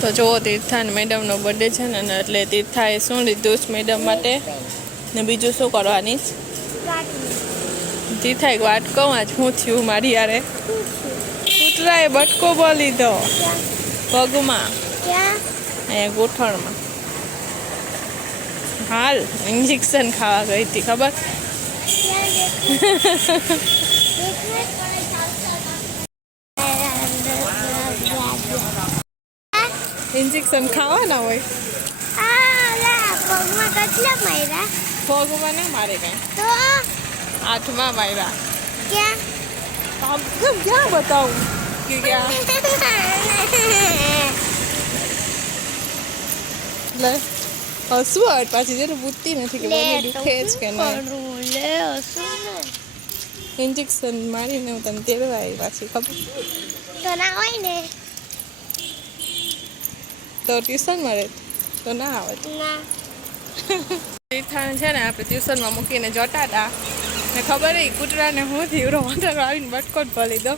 તો જો તીર્થા ને મેડમનો બર્થડે છે ને એટલે તીર્થાએ શું લીધું છે મેડમ માટે ને બીજું શું કરવાની તીર્થા એક વાત કહું આજ શું થયું મારી યારે કૂતરાએ બટકો બોલી દો પગમાં એ ગોઠણમાં હાલ ઇન્જેક્શન ખાવા ગઈ હતી ખબર ઇન્જેક્શન ખાવાના હોય પગમાં કેટલા માર્યા પગમાં ના મારે કઈ તો હાથમાં માર્યા ક્યાં આમ ક્યાં બતાવું કે ક્યાં લે હસવું આવે પાછી જેને બુદ્ધિ નથી કે મને દુખે જ કે નહીં ઇન્જેક્શન મારીને હું તને તેડવા આવી પાછી ખબર તો ના હોય ને તો ટ્યુશન મળે તો ના આવે ના તીર્થાને છે ને આપણે ટ્યુશનમાં મૂકીને જતા હતા ને ખબર એ કૂતરાને હું થયું વાંધો આવીને બટકો જ ભરી દો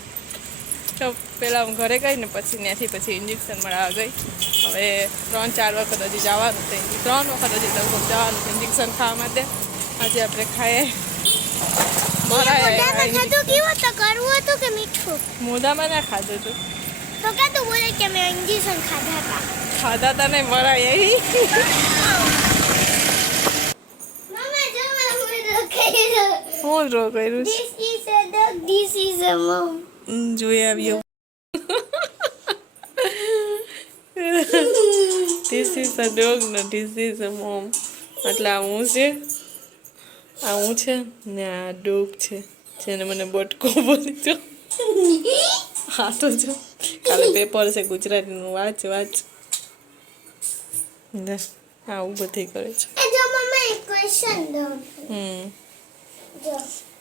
તો પહેલાં હું ઘરે ગઈ ને પછી ત્યાંથી પછી ઇન્જેક્શન મળવા ગઈ હવે 3-4 વખત હજી જવાનું છે 3 વખત હજી લગભગ જવાનું છે ઇન્જેક્શન ખાવા માટે આજે આપણે ખાઈએ મોઢામાં ના ખાધું હતું તો કાં તું બોલે કે મેં ઇન્જેક્શન ખાધા હતા નહીં મરાય એવી હું ડ્રો કર્યું જોઈ આવ્યો This is a dog, no, this is a mom. એટલે આ હું છે ને આ ડોગ છે જેને મને બટકો બોલી દો હા તો જો કાલે પેપર છે ગુજરાતીનું વાંચ આવું બધી કરે છે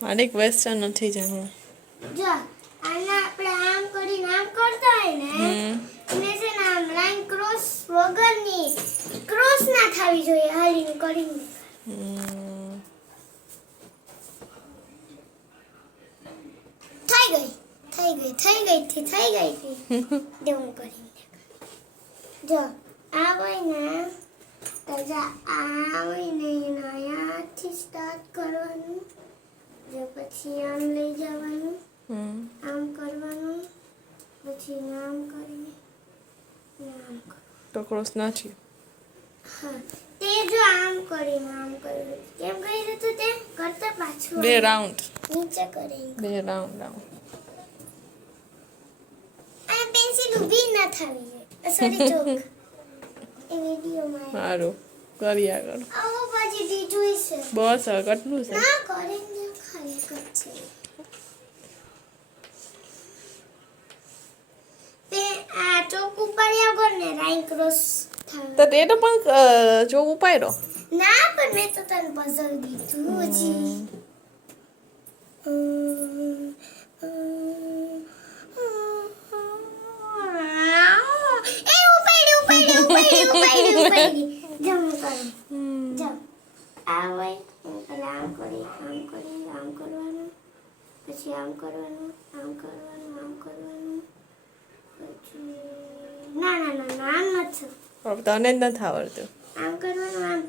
મારે ક્વેશ્ચન નથી જાણવું જો આના આપણે આમ કરીને આમ કરતા હોય ને એને છે ને આમ લાઈન ક્રોસ વગરની ક્રોસ ના થવી જોઈએ હાલીને કરીને થઈ ગઈ દેવું કરીને જો આ હોય ને તો જો આ હોય ને એના અહીંયાથી સ્ટાર્ટ કરવાનું જો પછી આમ લઈ જવાનું આમ કરવાનું પછી આમ કરીને આમ તો ક્રોસ ના છે હા તે જો આમ કરીને આમ કર્યું કેમ કરી દીધું તે કરતા પાછું 2 રાઉન્ડ નીચે કરી 2 રાઉન્ડ આ પેન્સિલ ઊભી ના થવી જોઈએ સોરી જોક એ વિડિયોમાં સારું કરી આગળ આવો પછી બીજું છે બસ હવે કેટલું છે ના કરીને ખાલી કરશે તે આ ચોક ઉપાડ્યા વગર ને લાઈન ક્રોસ થાય તો તે તો પણ જો ઉપાડ્યો ના પણ મેં તો તને પઝલ દીધું જી ઉપાડી જમ કરો જમ આ હોય પેલા આમ કરવાનું પછી આમ કરવાનું પછી ના આમ નથી હવે તને જ નથી આવડતું આમ કરવાનું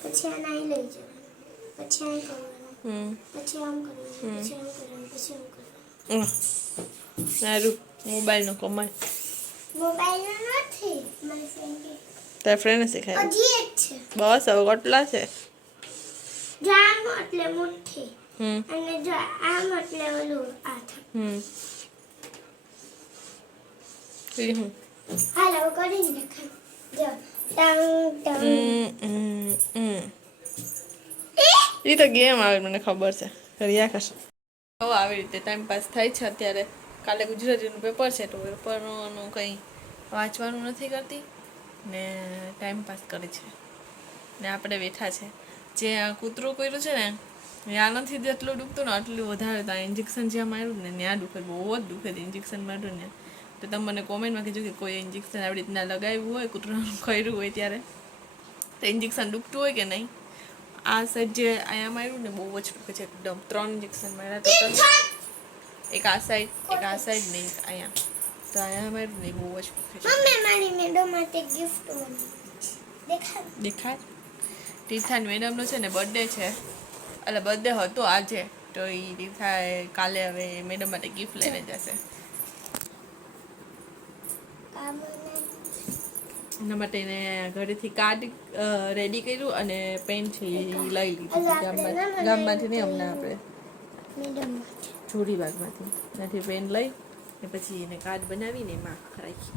પછી આ નાઈ લઈ જવાનું પછી આમ કરવાનું પછી આમ કરવાનું પછી આમ કરવાનું સારું મોબાઈલનો કમાલ મોબાઈલ નથી મારી ફ્રેન્ડ તારા ફ્રેન્ડે શીખાય હજી એક છે બસ હવે કેટલા છે જો આમ એટલે મુઠ્ઠી અને જો આમ એટલે ઓલું હાથ હાલો કરીને દેખાય જો એ તો ગેમ આવે મને ખબર છે કર્યા કરશે હવે આવી રીતે ટાઈમ પાસ થાય છે અત્યારે કાલે ગુજરાતીનું પેપર છે તો પેપરનું કંઈ વાંચવાનું નથી કરતી ને ટાઈમ પાસ કરે છે ને આપણે બેઠા છે જે આ કૂતરું કર્યું છે ને ત્યાં નથી જેટલું દુખતું ને આટલું વધારે ત્યાં ઇન્જેક્શન જ્યાં માર્યું ને ત્યાં દુખે બહુ જ દુખે ઇન્જેક્શન માર્યું ને તો તમે મને કોમેન્ટમાં કહેજો કે કોઈ ઇન્જેક્શન આવી રીતના લગાવ્યું હોય કૂતરાનું કર્યું હોય ત્યારે તો ઇન્જેક્શન દુખતું હોય કે નહીં આ સાઈડ જે અહીંયા માર્યું ને બહુ જ દુખે છે એકદમ 3 ઇન્જેક્શન માર્યા તો એક આ સાઈડ ને એક અહીંયા તો તો અહીંયા મારું નહીં બહુ જ મમ્મી મારી મેડમ માટે ગિફ્ટ દેખાડ. દેખાય. તીર્થાન મેડમનો છે ને બર્થડે છે, એટલે બર્થડે હતો આજે, તો એ તીર્થાએ કાલે હવે મેડમ માટે ગિફ્ટ લઈને જશે. એના માટે એને ઘરેથી કાર્ડ રેડી કર્યું અને પેન છે એ લઈ લીધું ગામમાંથી નહીં, હમણાં આપણે મેડમ જોડીબાગમાંથી ત્યાંથી પેન લઈ ને પછી એને કાર્ડ બનાવીને એમાં રાખી.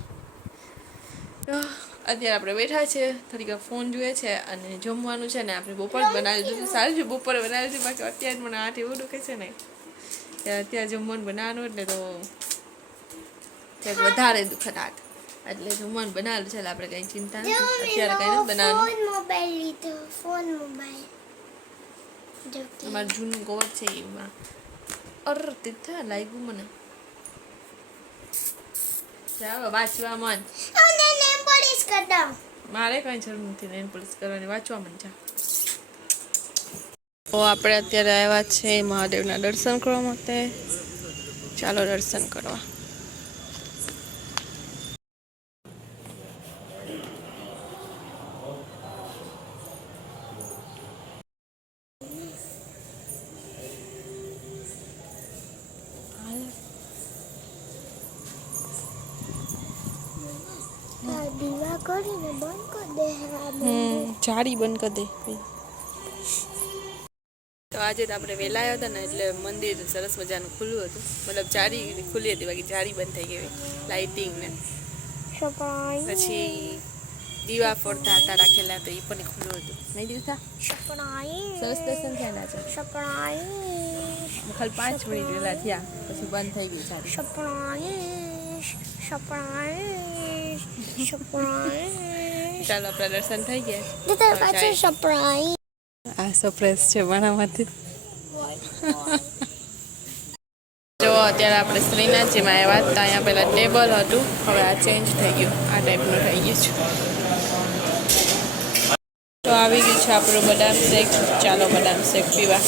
અત્યારે આપણે બેઠા છે, થોડીક ફોન જોઈએ છે અને જમવાનું છે ને આપણે બપોર બનાવી દીધું. સારું છે બપોરે બનાવી દીધું, બાકી અત્યારે મને આઠ એવું દુખે છે ને કે અત્યારે જમવાનું બનાવવાનું એટલે તો ક્યાંક વધારે દુખે આઠ, એટલે જમવાનું બનાવેલું છે એટલે આપણે કંઈ ચિંતા નથી. અત્યારે કંઈ નથી બનાવવાનું. મોબાઈલ લીધો, ફોન મોબાઈલ અમારું જૂનું કવર છે એમાં તીર્થા લાગ્યું મને. ચાલો વાંચવા મન. મારે કઈ જરૂર નથી નેલ પોલિશ કરવાની, વાંચવા મન જા. તો આપણે અત્યારે આવ્યા છે મહાદેવના દર્શન કરવા માટે. ચાલો દર્શન કરવા. દીવા કરીને બંધ કરી દે. જાળી બંધ કરી દે. તો આજે તો આપણે વહેલા આવ્યા હતા ને એટલે મંદિર સરસ મજાનું ખુલ્લું હતું, મતલબ જાળી ખુલ્લી હતી, બાકી જાળી બંધ થઈ ગઈ લાઇટિંગ ને. પછી દીવા ફોડતા હતા રાખેલા તો એ પણ ખુલ્લું હતું નહીં દીધા. સરસ દર્શન થયા છે. ખાલી 5 મિનિટ વહેલા થયા પછી બંધ થઈ ગઈ જાળી. ચાલો આપણા દર્શન થઈ ગયા. આ સરપ્રાઈઝ છે મારામાંથી. જો અત્યારે આપણે શ્રીનાથજીમાં આવ્યા હતા, અહીંયા પહેલાં ટેબલ હતું, હવે આ ચેન્જ થઈ ગયું, આ ટાઈપનું થઈ ગયું છે. તો આવી ગયું છે આપણું બદામ શેક. ચાલો બદામ શેક પીવા.